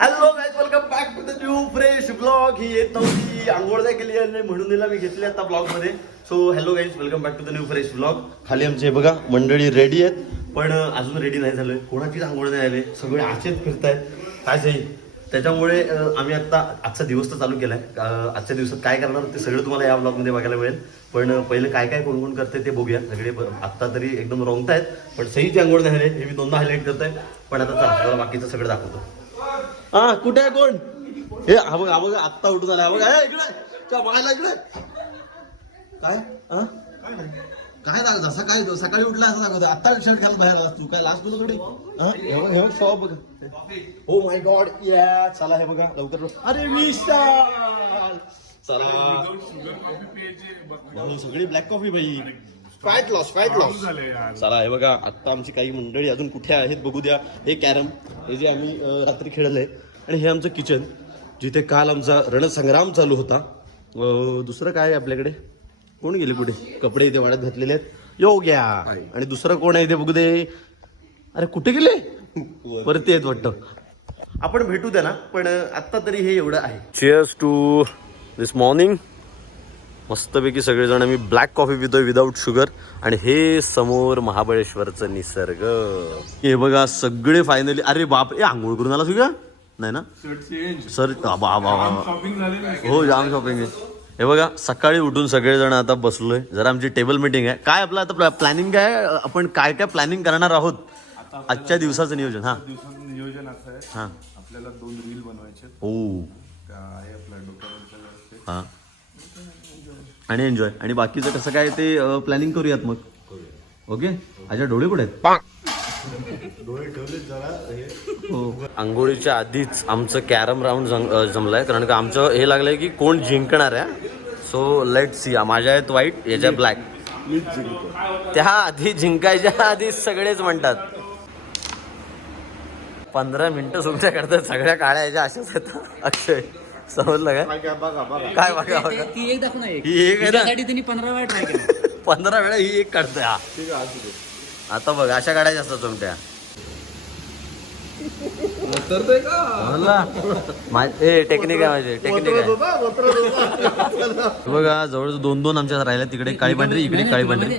Hello guys welcome back to the new fresh blog ही येत नव्हती. आंघोळ नाही केली आणि म्हणून तिला मी घेतली आता ब्लॉगमध्ये. So hello guys welcome back to the new fresh blog खाली आमचे बघा मंडळी रेडी आहेत. पण अजून रेडी नाही झालोय. कोणाचीच आंघोळ नाही आले. सगळे आचेत फिरतायत. काय सही त्याच्यामुळे आम्ही आता आजचा दिवस तर चालू केलाय. आजच्या दिवसात काय करणार ते सगळं तुम्हाला या ब्लॉगमध्ये बघायला मिळेल. पण पहिले काय काय कोण कोण करते ते बघूया. सगळे आत्ता तरी एकदम रंगतायत. पण सहीची आंघोळ नाही हे मी दोनदा हायलाईट आहे पण आता बाकीचं सगळं दाखवतो. हा कुठे आहे कोण? हे हा बघ हा बघ आत्ता उठून आला हा बघ ए, इकडे. च्या बघायला इकडे. काय? हा? काय दाखव जसा काय तो सकाळी उठला असं दाखवतो आत्ता शर्ट घालून बाहेर आलास तू. काय लास्ट बोलत थोडी? हा? हे बघ हे बघ शॉप बघ. ओ माय गॉड या चला हे बघा लवकर लवकर. अरे विशाल! चला. भाऊ, सगळी ब्लॅक कॉफी बाई. फॅट लॉस फॅट लॉस चला हे बघा आता आमची काही मंडळी अजून कुठे आहेत बघू द्या. हे कॅरम हे जे आम्ही अं, रात्री खेळलंय आणि हे आमचं किचन जिथे काल आमचा रणसंग्राम चालू होता. दुसरं काय आहे आपल्याकडे? कोण गेले कुठे? कपडे इथे वाढत घातलेले आहेत. योग्या आणि दुसरं कोण आहे इथे बघू दे. अरे कुठे गेले? परत येत वाटतं. आपण भेटू द्या ना पण आता तरी हे एवढं आहे. चेअर्स टू दिस मॉर्निंग मस्तपैकी सगळेजण मी ब्लॅक कॉफी पितोय विदाऊट शुगर आणि हे समोर महाबळेश्वरचं निसर्ग. हे बघा सगळे फायनली अरे बाप ए आंघोळ करून आला तुझ्या नाही ना? सर हो जाम शॉपिंग आहे. हे बघा सकाळी उठून सगळेजण आता बसलोय. जरा आमची टेबल मीटिंग आहे. काय आपलं आता प्लॅनिंग काय? आपण काय काय प्लॅनिंग करणार आहोत? आजच्या दिवसाचं नियोजन हा. दिवसाचं नियोजन असं आहे. हा. आपल्याला दोन रील बनवायचे आपल्या व्यवस्थेत. हा. आणि एन्जॉय आणि बाकीचं कसं काय ते प्लॅनिंग करूयात मग? ओके अच्छा डोळे कुठे आहेत? हो आंघोळीच्या आधीच आमचं कॅरम राऊंड जमलाय. कारण का आमचं हे लागलंय की कोण जिंकणार आहे? सो लेट सी माझ्या आहेत व्हाईट याच्या ब्लॅक त्या आधी जिंकायच्या आधी सगळेच म्हणतात. पंधरा मिनिटं सुट्ट्या करतात सगळ्या काळ्या याच्या अशाच येतात अक्षय समजलं काय? काय बघा ही एक आहे ना. पंधरा वेळा ट्राय केला. पंधरा वेळा ही एक काढतोय हा. आता बघ अशा काढायच्या असतात चमट्या ए टेक्निक आहे माझी टेक्निक आहे. बघा जवळ दोन दोन आमच्या राहिल्या तिकडे. काळी पांढरी इकडे काळी पांढरी.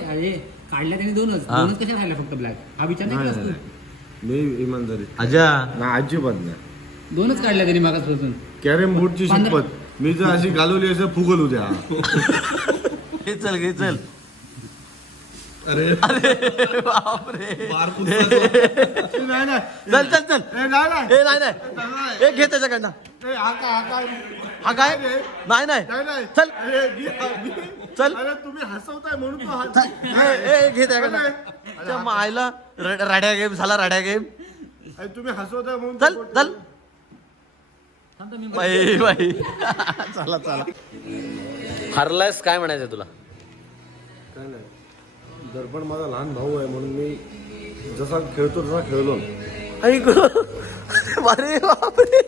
काढल्या त्यांनी दोनच. हा. दोनच कशा राहिल्या फक्त ब्लॅक हा विचार नाही केलास तू? मी इमानदारी. अजा ना अजिबात नाही. दोनच काढल्या त्यांनी मागासपासून. कॅरेम बोर्डची पंधरा- शपथ. मी जर अशी घालवली असं फुगल उद्या. घे चल घे चल. अरे. अरे बापरे. नाही नाही चल चल चल. ए, नाही नाही. हे नाही नाही. हे घे त्याच्याकडनं. ए, हा काय हा काय? हा काय? नाही नाही. नाही नाही. चल. चल. अरे तुम्ही हसवताय म्हणून तो हा- ए, ए, घे मायला राड्या गेम झाला राड्या गेम अरे, तुम्ही हसवताय म्हणून चल चल. बाई बाई. चला चला. हरलायस काय म्हणायचं तुला? काय नाही. दर्पण माझा लहान भाऊ आहे म्हणून मी जसा खेळतो तसा खेळलो. ऐक. अरे बापरे.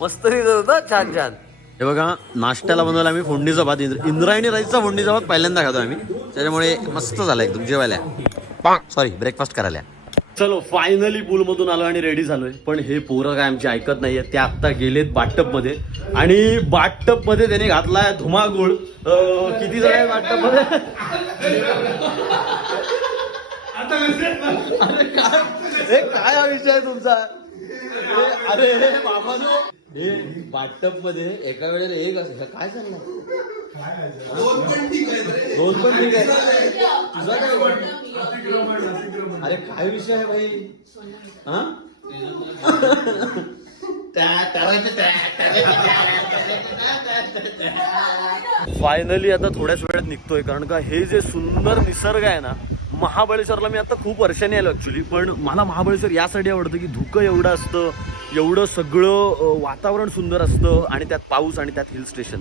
मस्त होता छान छान. हे बघा नाश्त्याला बनवला आम्ही फोडणीचा भात. इंद्र इंद्रायणी राईसचा फोडणीचा भात पहिल्यांदा खातो आम्ही. त्याच्यामुळे मस्त झाला एकदम जेवायला. सॉरी ब्रेकफास्ट करायला. चलो फायनली पूलमधून आलो आणि रेडी झालोय. पण हे पोरं काय आमची ऐकत नाहीये ते आत्ता गेलेत बाटपमध्ये आणि बाटपमध्ये त्याने घातलाय धुमागुळ किती जण आहे बाटपमध्ये अरे काय हे काय विषय आहे तुमचा? अरे हे बाबा हे बाटपमध्ये एका वेळेला एक असं काय चाललं दोन पण ठीक आहे तुझा काय? अरे काय विषय आहे भाई? हा? फायनली आता थोड्याच वेळात निघतोय कारण का हे जे सुंदर निसर्ग आहे ना महाबळेश्वरला मी आता खूप वर्षांनी आलो ॲक्च्युली पण मला महाबळेश्वर यासाठी आवडतं की धुकं एवढं असतं एवढं सगळं वातावरण सुंदर असतं आणि त्यात पाऊस आणि त्यात हिल स्टेशन.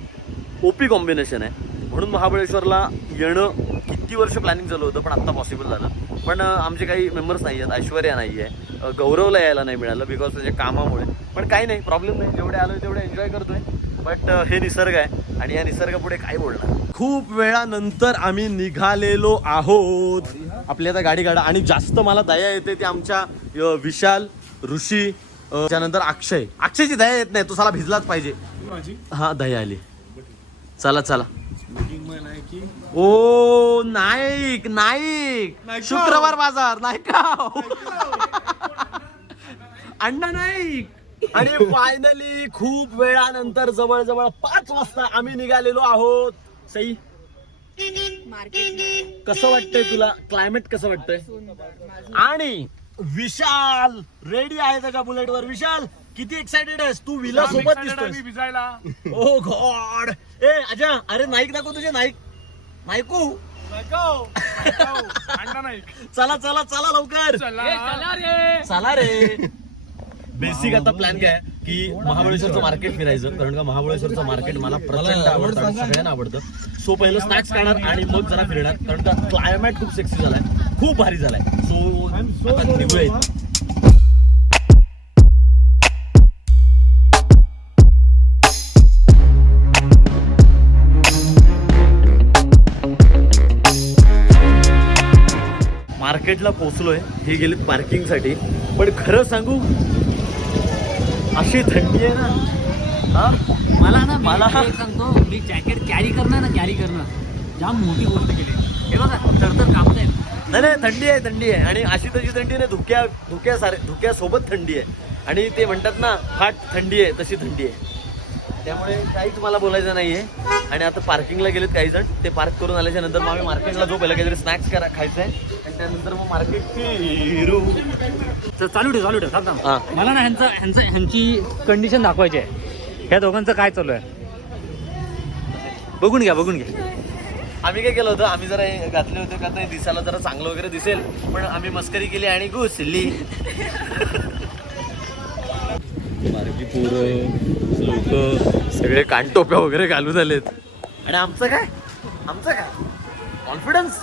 ओपी कॉम्बिनेशन आहे. म्हणून महाबळेश्वरला येणं किती वर्ष प्लॅनिंग झालं होतं पण आत्ता पॉसिबल झालं. पण आमचे काही मेंबर्स नाही आहेत ऐश्वर्या नाही आहे गौरवला यायला नाही मिळालं बिकॉज त्याच्या कामामुळे. पण काही नाही प्रॉब्लेम नाही. जेवढे आलो तेवढे एन्जॉय करतोय. बट हे निसर्ग आहे आणि या निसर्गापुढे काय बोलणार खूप वेळानंतर आम्ही निघालेलो आहोत. आपली आता गाडी काढा आणि जास्त मला दया येते ते आमच्या विशाल ऋषी त्यानंतर अक्षय. अक्षयची दया येत नाही. तो साला भिजलाच पाहिजे. हा दया आली. चला चला. ओ नाईक नाईक. शुक्रवार बाजार. नायका अण्णा नाईक. आणि फायनली खूप वेळानंतर जवळजवळ पाच वाजता आम्ही निघालेलो आहोत. सई कसं वाटतंय तुला? क्लायमेट कसं वाटतंय? आणि विशाल रेडी आहे त्याच्या बुलेटवर विशाल किती एक्साइटेड आहेस? तू विला सोबत दिसतोय ओ गॉड ए अजा अरे नाईक दाखव तुझे नाईक. नाईकू. चला चला चला लवकर. चला रे. बेसिक आता प्लॅन काय आहे? की महाबळेश्वरचं मार्केट फिरायचं. कारण का महाबळेश्वरचं मार्केट मला प्रचंड आवडतं आणि सगळ्यांना आवडतं. सो पहिलं स्नॅक्स खाणार आणि मग जरा फिरणार. कारण का क्लायमेट खूप सेक्सी झालाय. खूप भारी झालाय. सो आता निघूया इथं. मार्केटला पोहोचलोय. हे गेलेत पार्किंगसाठी पण खरं सांगू अशी थंडी आहे ना. हा? मला ना मला- मला एक सांगतो मी जॅकेट कॅरी करणं ना कॅरी करणं जाम मोठी गोष्ट केली. हे बघा तर कापतायत नाही नाही थंडी आहे थंडी आहे. आणि अशी तशी थंडी नाही धुक्या धुक्या सारे धुक्यासोबत थंडी आहे. आणि ते म्हणतात ना फाट थंडी आहे तशी थंडी आहे. त्यामुळे काहीच मला बोलायचं नाहीये. आणि आता पार्किंगला गेलेत काही जण. ते पार्क करून आल्याच्यानंतर मग आम्ही मार्केटला जो पहिला काहीतरी स्नॅक्स करा खायचं आहे आणि त्यानंतर मग मार्केट फिरू. तर चालू ठेव चालू ठेव. हा. मला ना ह्यांचं ह्यांचं ह्यांची कंडिशन दाखवायची आहे. ह्या दोघांचं काय चालू आहे? बघून घ्या बघून घ्या. आम्ही काय केलं होतं? आम्ही जरा हे घातले होते का ते दिसायला जरा चांगलं वगैरे दिसेल. पण आम्ही मस्करी केली आणि घुसली. बारकी पोरं लोक सगळे कानटोप्या वगैरे घालून आलेत. आणि आमचं काय? आमचं काय? कॉन्फिडन्स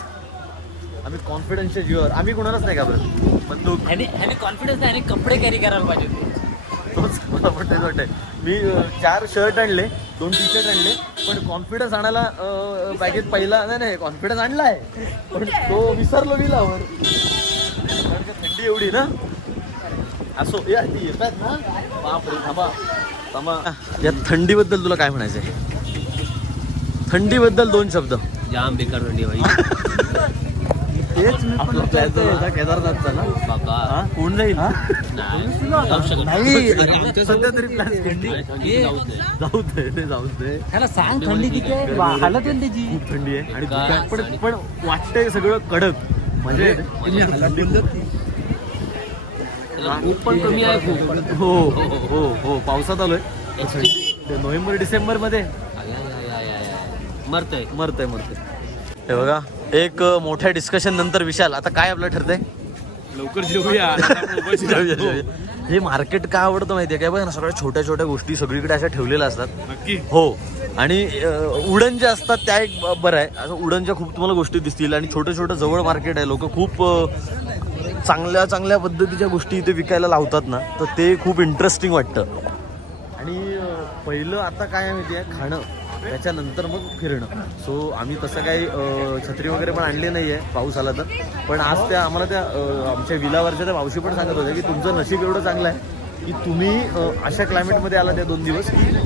आम्ही कॉन्फिडन्सच्या जीवावर. आम्ही कोणालाच नाही घाबरत. बंदूक ह्याने ह्याने कॉन्फिडन्स नाही ह्याने कपडे कॅरी करायला पाहिजे. तोच मला पण वाटतंय मी चार शर्ट आणले दोन टी शर्ट आणले पण कॉन्फिडन्स आणायला बॅगेत पहिला नाही नाही कॉन्फिडन्स आणलाय. पण तो विसरलो गेलावर कारण का थंडी एवढी ना? असो. या ती येतात ना? बापरे थांबा. थांबा. या थंडीबद्दल तुला काय म्हणायचंय थंडीबद्दल दोन शब्द. जाम बेकार थंडी भाई तेच मी पण केदारनाथचा ना? बाबा. कोण जाईल? नाही. सध्या तरी प्लॅन ये, जाऊ दे. रे, जाऊ दे. ह्याला सांग थंडी किती आहे? वा- हालत आहे ना त्याची खूप थंडी आहे. आणि पण पण वाटतंय सगळं कडक. येते. थंडी खूप पण कमी आहे खूप हो हो हो पावसात आलोय. ते नोव्हेंबर डिसेंबरमध्ये मरतय. मरतय मरतय. हे बघा एक मोठ्या डिस्कशन नंतर विशाल आता काय आपलं ठरतंय? लवकर जेवूया. हे मार्केट का आवडतं माहितीये काय बघा ना सगळ्या छोट्या छोट्या गोष्टी सगळीकडे अशा ठेवलेल्या असतात. नक्की. हो. आणि अ, उडण जे असतात त्या एक ब- बरं आहे. असं उडणच्या खूप तुम्हाला गोष्टी दिसतील. आणि छोटं छोटं जवळ मार्केट आहे. लोक खूप अ, चांगल्या चांगल्या पद्धतीच्या गोष्टी इथे विकायला लावतात ना तर ते खूप इंटरेस्टिंग वाटतं. आणि अ, पहिलं आता काय आहे माहिती आहे खाणं. त्याच्यानंतर मग फिरणं. सो आम्ही तसं काही छत्री वगैरे पण आणली नाही आहे पाऊस आला तर. पण आज त्या आम्हाला त्या आमच्या विलावरच्या त्या मावशी पण सांगत होत्या की तुमचं नशीब एवढं चांगलं आहे की तुम्ही अशा क्लायमेटमध्ये आला त्या दोन दिवस की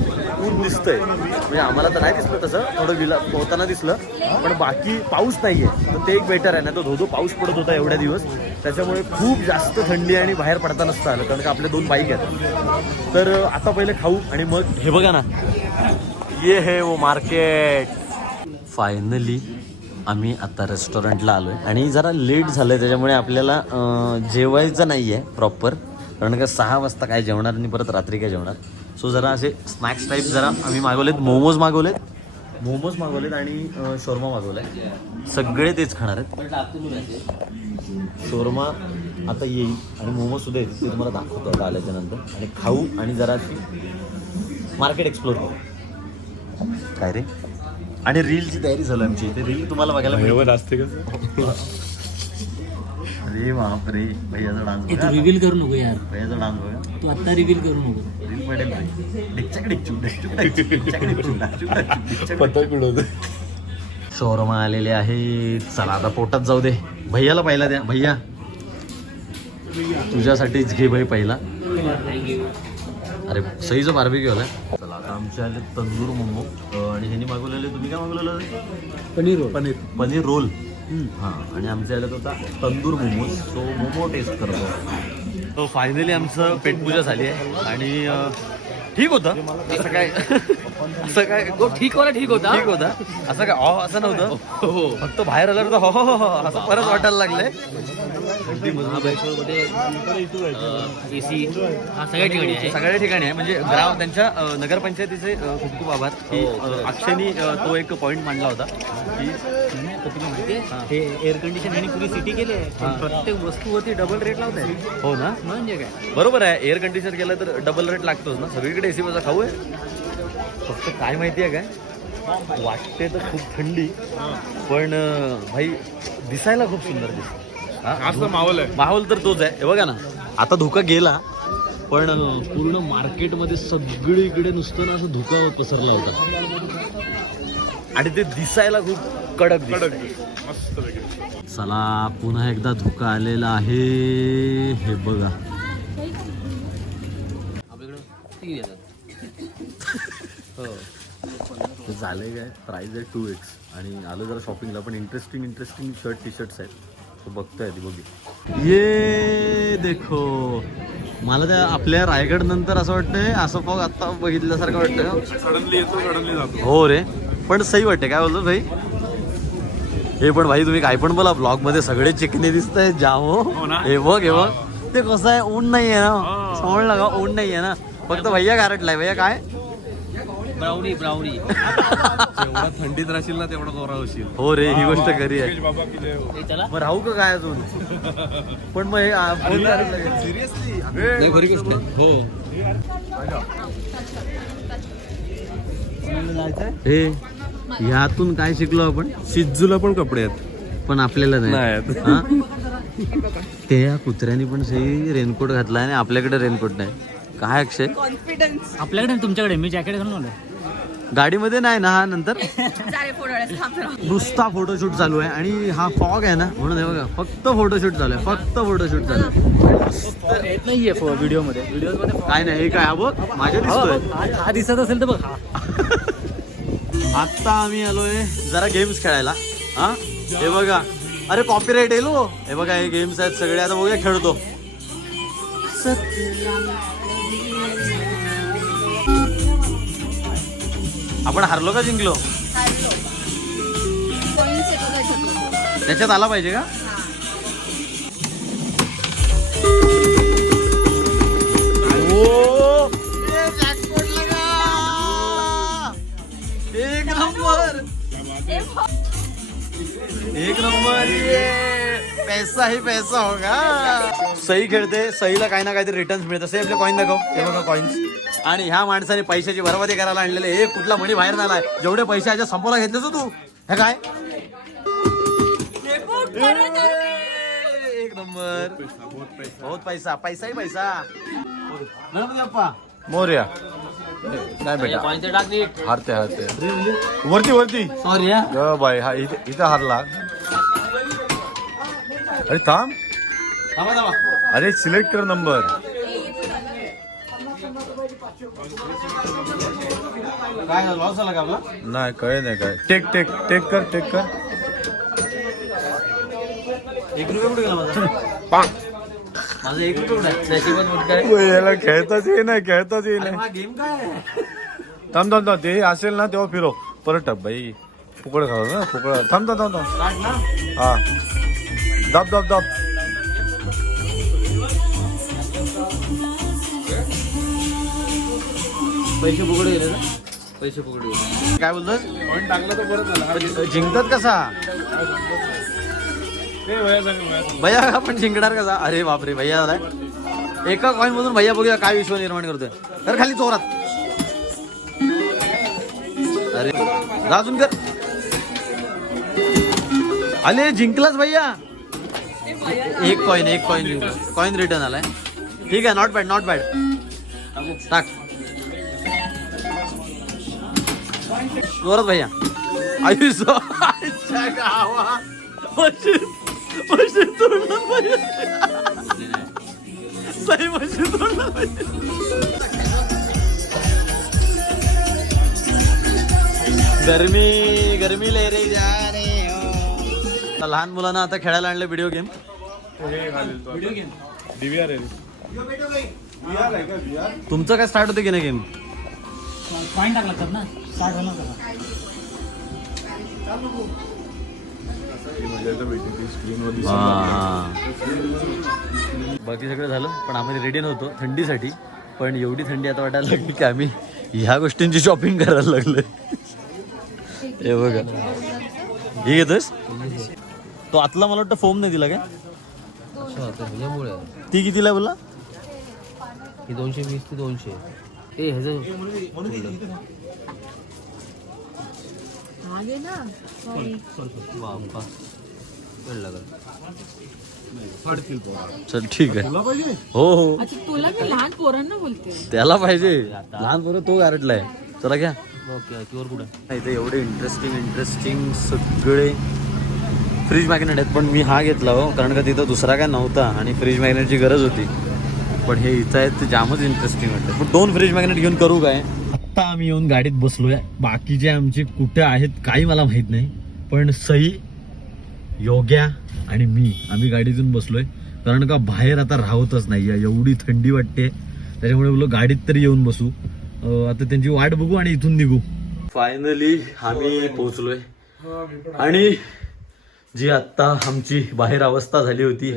ऊन दिसतंय. म्हणजे आम्हाला तर नाही दिसलं तसं थोडं विला पोहताना दिसलं. पण बाकी पाऊस नाही आहे तर ते एक बेटर आहे. ना तो धोधो पाऊस पडत होता एवढ्या दिवस. त्याच्यामुळे खूप जास्त थंडी आणि बाहेर पडता नसतं आलं. कारण का आपले दोन बाईक आहेत. तर आता पहिले खाऊ आणि मग हे बघा ना. ये है वो मार्केट फायनली आम्ही आता रेस्टॉरंटला आलो आहे आणि जरा लेट झालं आहे त्याच्यामुळे आपल्याला जेवायचं नाही आहे प्रॉपर कारण का सहा वाजता काय जेवणार आणि परत रात्री काय जेवणार? सो जरा असे स्नॅक्स टाईप जरा आम्ही मागवलेत. मोमोज मागवलेत. मोमोज मागवलेत आणि शोरमा मागवला आहे सगळे तेच खाणार आहेत. शोरमा आता येईल आणि मोमोजसुद्धा येतील. ते तुम्हाला दाखवतो आता आल्याच्यानंतर. आणि खाऊ आणि जरा मार्केट एक्सप्लोर करू. काय रे? आणि रीलची तयारी झाली आमची इथे. रील तुम्हाला बघायला मिळेल. असते कसं अरे बाप रे भैयाचा डान्स ए, तू बघा. रिव्हील करू नको यार. भैयाचा डान्स बघा. तू आता रिव्हील करू नको. रील पडेल डिच्चू, डिच्चक डिच्चू, डिच्चक डिच्चू, डिच्चक डिच्चू. शोरमा आलेले आहे. चला आता पोटात जाऊ दे. भैयाला पहिला द्या. भैया तुझ्यासाठीच घे भाई पहिला. थँक्यू अरे सईचं बार्बिक्यू आलाय. आमचे आले तंदूर मोमो. आणि ह्यांनी मागवलेले तुम्ही काय मागवलेलं? पनीर रोल. पनीर. पनीर रोल. हां आणि आमचे आले होता tandoor momos. So momo test करतो. तो फायनली आमचं पेटपूजा झाली आहे. आणि ठीक होतं. असं काय असं काय तो ठीक वाला ठीक होता. ठीक होता. असं काय असं नव्हतं. हो फक्त बाहेर आल्यावर तर हो हो हो हो असं परत वाटायला लागलंय. महाबळेश्वरमध्ये ए सी हा सगळ्या ठिकाणी आहे. सगळ्या ठिकाणी आहे. म्हणजे ग्राम त्यांच्या अ, नगरपंचायतीचे अ, खूप खूप आभार. की अ, अक्षयनी अ, तो एक पॉइंट मांडला होता. की नाही, तर तुला माहितीये हे. एअर कंडिशन यांनी पुरी सिटी केली आहे. पण प्रत्येक वस्तूवरती डबल रेट लावताय. हो ना? म्हणजे काय? बरोबर आहे. एअर कंडिशनर केलं तर डबल रेट लागतोच ना. सगळीकडे एसी बसा खाऊ आहे. फक्त काय माहिती आहे काय? वाटते तर खूप थंडी. पण अ, भाई दिसायला खूप सुंदर दिसत. माहोल आहे. माहोल तर तोच आहे. हे बघा ना. आता धोका गेला पण पूर्ण मार्केटमध्ये सगळीकडे नुसतं ना असं धुका पसरला होता. आणि ते दिसायला खूप कडक कडक चला पुन्हा एकदा धोका आलेला आहे. हे बघा. हो. ते झाले काय? प्राईज आहे टू एक्स आणि आलो जरा शॉपिंगला पण interesting interesting shirt T shirts आहेत. तो बघतोय ती बघू ये देखो. मला त्या आपल्या रायगड नंतर असं वाटतंय असं फॉग आता बघितल्यासारखं वाटतं सडनली येतो सडनली जातो. हो रे. पण सही वाटते काय बोलतो भाई? हे पण भाई तुम्ही काय पण बोला ब्लॉगमध्ये सगळे चिकने दिसत आहेत जाम हो हे बघ हे बघ. ते कसं आहे ऊन नाही आहे ना समजलं का? ऊन नाही आहे ना. फक्त भैया गारटलाय भैया काय? Brownie brownie. जेवढा थंडीत राहशील ना तेवढा गोरा होशील. हो रे ही गोष्ट खरी आहे. बाबा हो. हे चला. मग राहू का काय अजून? पण मग हे आ, फोन सिरियसली नाही खरी गोष्ट आहे. हो. हे ह्यातून काय शिकलो आपण? शिज्जूला पण कपडे आहेत. पण आपल्याला नाही. नाही आहेत. हा? त्या कुत्र्याने पण सही रेनकोट घातला आणि आपल्याकडे रेनकोट नाही. काय अक्षय? कॉन्फिडन्स आपल्याकडे आणि तुमच्याकडे मी जॅकेट घालून आलो गाडीमध्ये नाही ना हा नंतर. नुसता फोटोशूट चालू आहे आणि हा फॉग आहे ना म्हणून हे बघा फक्त फोटोशूट चालू आहे फक्त फोटोशूट चालू आहे. येत नाहीये व्हिडिओमध्ये व्हिडिओमध्ये काय नाही हे काय हा बघ माझ्या दिसतोय. हा दिसत असेल तर बघ हा. आता आम्ही आलोय जरा गेम्स खेळायला हा? हे बघा अरे कॉपीराईट येईल हो. हे बघा हे गेम्स आहेत सगळे आता बघूया खेळतो. आपण हारलो का जिंकलो? त्याच्यात आला पाहिजे का? ओ! एक नंबर! एक नंबर ये! पैसा ही पैसा होगा। सही खेळते सहीला काही ना काहीतरी रिटर्न्स मिळत. असे आपले कॉईन दाखव. हे बघा कॉईन्स आणि ह्या माणसाने पैशाची बरबादी करायला आणलेले हे कुठला मणी बाहेर नालाय जेवढे पैसे ह्याच्या संपवला घेतलेस तू? हे काय? एक नंबर. बहुत पैसा पैसा ही पैसा. गणपती मोर्या. नाही बेटा. कॉईनचं टाक नीट. हारते हारते. वरती वरती. सॉरी बाय हा इथे इथं हारला. अरे थांब. अरे सिलेक्ट कर नंबर. काय लॉस झाला का आपला? नाही कळे नाही काय. टेक टेक टेक कर टेक कर. एक रुपये कुठे गेला माझा? माझा एक रुपये कुठे. याला खेळताच ये नाही खेळताच ये नाही. हा गेम काय आहे? थांब थांब थांब. ते असेल ना तेव्हा फिरो. परत टाक बाई. फुकड खाव ना फुकड थांब थांब थांब थांब. ना? हा. दाब दाब दाब पैसे फुकट गेले ना? पैसे फुकट गेले. काय बोलतोस? टाकलं तर परत झाला. जिंकतात कसा? भैया आपण जिंकणार कसा? अरे बापरे भैया आलाय एका कॉईन मधून भैया बघूया काय विश्व निर्माण करतोय. तर खाली चोरात. अरे राजून कर. अरे जिंकलाच भैया. एक कॉईन एक कॉईन जिंकला कॉईन रिटर्न आलाय. ठीक आहे नॉट बॅड नॉट बॅड टाक. जोरात भैया. आयुष मशीन तोडलं पाहिजे. गरमी गरमी ले रे जा रे हो. लहान मुलांना आता खेळायला आणले व्हिडिओ गेम डीव्हीआर आहे व्हीआर आहे का व्हीआर तुमचं काय स्टार्ट होते की नाही गेम पॉईंट ना स्टार्ट होणार बाकी सगळं झालं पण आम्ही रेडी नव्हतो थंडीसाठी. पण एवढी थंडी आता वाटायला लागली की आम्ही ह्या गोष्टींची शॉपिंग करायला लागलोय. हे बघा. हे घेतोस तो आतला मला वाटतं फोम नाही दिला काय? ह्याच्यामुळे ती कितीला बोला हे दोनशे वीस ते दोनशे. ए ह्याचं आगे ना बाप्पा वेळ लागल. चल ठीक आहे. हो हो. अच्छा तुला मी लहान पोरांना बोलते. त्याला पाहिजे. लहान पोरं तो गारटलाय चला घ्या. ओके किवर कुठं? इथे एवढे इंटरेस्टिंग इंटरेस्टिंग सगळे. फ्रीज मॅग्नेट आहेत पण मी हा घेतला हो कारण का तिथं दुसरा काय नव्हता आणि फ्रीज मॅग्नेटची गरज होती. पण हे इथं आहेत ते जामच इंटरेस्टिंग वाटतं. पण दोन फ्रीज मॅग्नेट घेऊन करू काय? आत्ता आम्ही येऊन गाडीत बसलोय. बाकीचे आमचे कुठे आहेत काही मला माहीत नाही. पण सई योग्या आणि मी आम्ही गाडीतून बसलोय. कारण का बाहेर आता राहतच नाही एवढी थंडी वाटते. त्याच्यामुळे बोललो गाडीत तरी येऊन बसू. आता त्यांची वाट बघू आणि इथून निघू. फायनली आम्ही पोहोचलोय. आणि जी आत्ता आमची बाहेर अवस्था झाली होती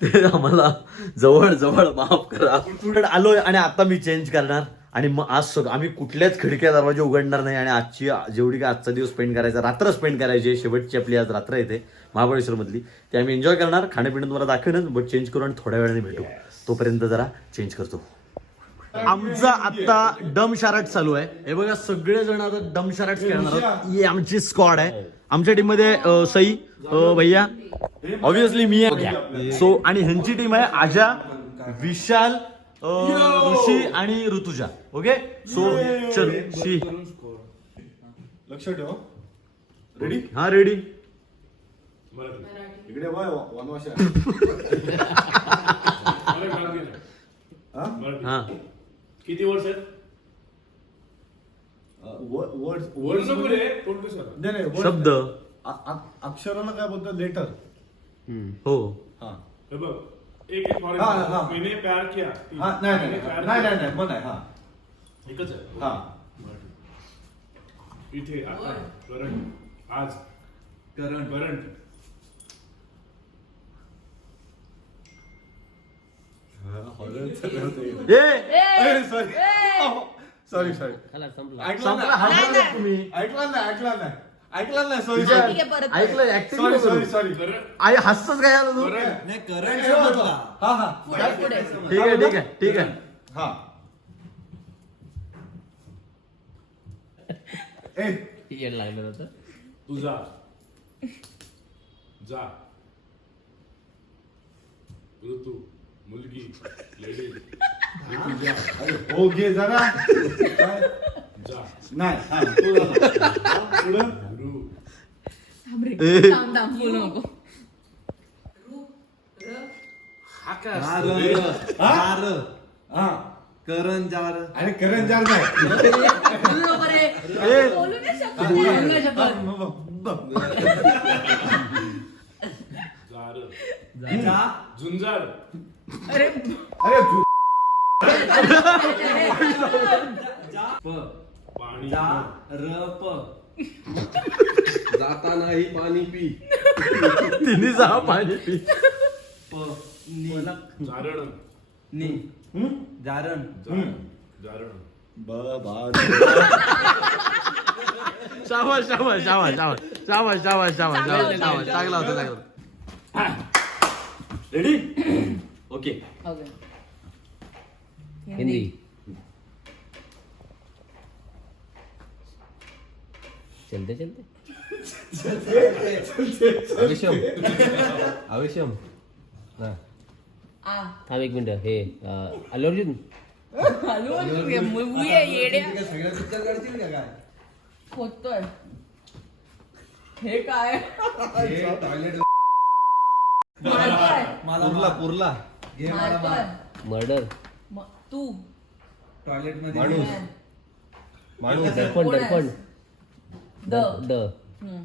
ते आम्हाला जवळ जवळ माफ करा. पण आलोय आणि आता मी चेंज करणार? आणि मग आज सगळं आम्ही कुठल्याच खिडक्या दरवाजे उघडणार नाही आणि आजची जेवढी काय आजचा दिवस स्पेंड करायचा रात्र स्पेंड करायची. शेवटची आपली आज रात्र येते महाबळेश्वर मधली. ते आम्ही एन्जॉय करणार खाण्यापिणं तुम्हाला दाखवेनच बट चेंज करू आणि थोड्या वेळाने भेटू. तोपर्यंत जरा चेंज करतो. आमचा आता डम शाराट चालू आहे. हे बघा सगळे जण आता डम शाराट खेळणार आहोत. ही आमची स्क्वॉड आहे. आमच्या टीममध्ये अं, सई अं, भैया. ऑब्विसली मी आहे. सो आणि ह्यांची टीम आहे आजा विशाल अं, ऋषी आणि ऋतुजा. ओके सो चल शी. लक्ष ठेव रेडी हा रेडी इकडे वनवाशी हा. किती वर्ष आहेत? वर्ड कसं नाही शब्द. अ- अ- अक्षराला काय बोलतात? लेटर हो. हा. हे. बघ. एक एक फॉर हा, हा. मैंने प्यार किया. हा नाही नाही मैंने प्यार नाही नाही किया. नाही मग नाही हा. एकच आहे. हा. इथे आता करंट आज. Current current sorry sorry sorry संपला. तुम्ही. ऐकला नाही ऐकलं सॉरी सॉरी सॉरी आई हसतच काय आलं तू? करंट हा हा. ठीक आहे ठीक आहे ठीक आहे. हा. ए. लागलं होतं. तुझा जा. तू. मुलगी लेडी अरे हो घे जरा. काय? जा. नाही हा तू जा. पुढं. गुरु. थांब रे. थांब थांब बोलू नको. हा? करण जार अरे करण जार नाही. बोलू नको रे. बोलू नाही शकत बोलू नाही शकत. जार झुंजार अरे अरे तू पाणी जातानाही पाणी पी. तिन्ही जा पाणी पी. जारण. जारण. जारण. शाबास शाबास शाबास शाबास. शाबास शाबास शाबास शाबास शाबास. चांगला होता. चांगला होता. रेडी? ओके. ओके हिंदी. चलते चलते. हा. आ. थांब एक मिनिट. हे अं, अल्लू अर्जुन. हॅलो मूवी आहे येड्या. खोदतोय हे काय? मारतोय. पुरला पुरला. मर्डर म- तू. माणूस. माणूस. दर्पण कोण दर्पण द. द. हम्म.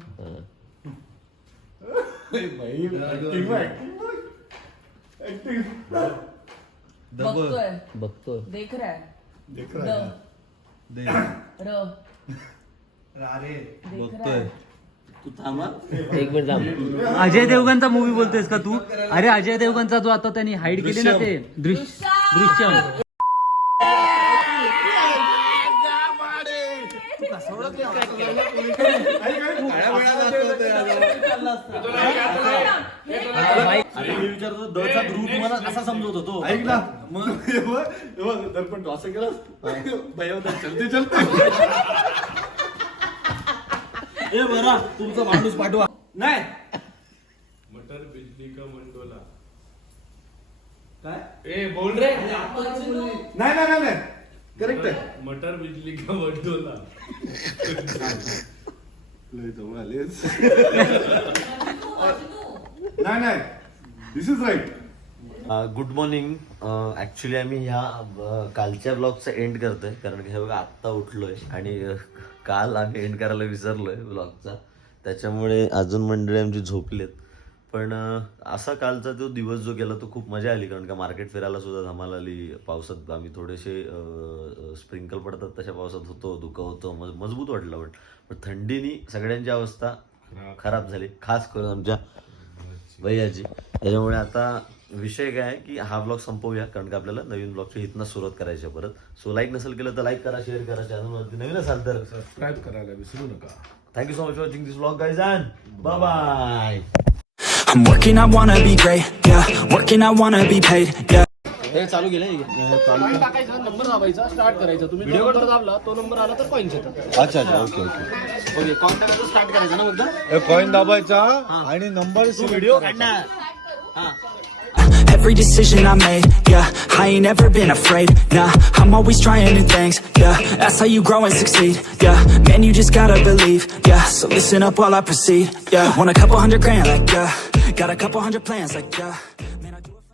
हा. बघतोय. बघतो देख रहा है. देख द. र. देख रहा है. एक मिनिट थांब. अजय देवगणचा मूवी बोलतोयस का तू? अरे अजय देवगणचा जो आता त्यांनी हाईड केली ना ते दृश्य दृश्यम. असा समजत होतो ऐक ना. मग दर्पण तू असं केलं चलते चलते ए बरा तुमचा माणूस पाठवा. नाही. मटर बिजली का मंडोला? काय? ए बोल रे. नाही नाही नाही, करेक्ट आहे. मटर बिजली का मंडोला? लय जवळ आलेस. नाही नाही. This is right good morning actually आम्ही ह्या कालच्या ब्लॉगचा एंड करतोय. कारण की हे बघा आत्ता उठलोय. आणि काल आम्ही एंड करायला विसरलोय ब्लॉगचा त्याच्यामुळे अजून मंडळी आमची झोपलेत. पण असा कालचा तो दिवस जो गेला तो खूप मजा आली. कारण का मार्केट फिरायला सुद्धा धमाल आली. पावसात आम्ही थोडेसे स्प्रिंकल पडतात तशा पावसात होतो धुकं होतं मज- मजबूत वाटलं पण पण थंडीनी सगळ्यांची अवस्था खराब झाली. खास करून आमच्या भैयाची. त्याच्यामुळे आता विषय काय आहे की हा ब्लॉग संपवूया कारण की आपल्याला नवीन ब्लॉगची इथनं सुरुवात करायची आहे परत. सो लाईक नसेल केलं तर लाईक करा शेअर करा चॅनलवरती नवीन असाल तर. सबस्क्राईब करायला विसरू नका. Thank you so much watching this blog guys and bye bye I'm working, I wanna be great, yeah. Working, I wanna be paid, yeah. चालू केलं टाकायचा नंबर दाबायचा स्टार्ट करायचा. तुम्ही जो नंबर दाबला तो नंबर आला तर कॉईन्स येतात अच्छा अच्छा okay okay okay contact start करायचा ना मुद्दा कॉईन दाबायचा आणि नंबर व्हिडिओ काढणार. Every decision I made, yeah. I ain't never been afraid, nah. I'm always trying new things, yeah. That's how you grow and succeed, yeah. Man, you just gotta believe, yeah. So listen up while I proceed, yeah. Want a couple hundred grand, like, yeah. Got a couple hundred plans, like, yeah.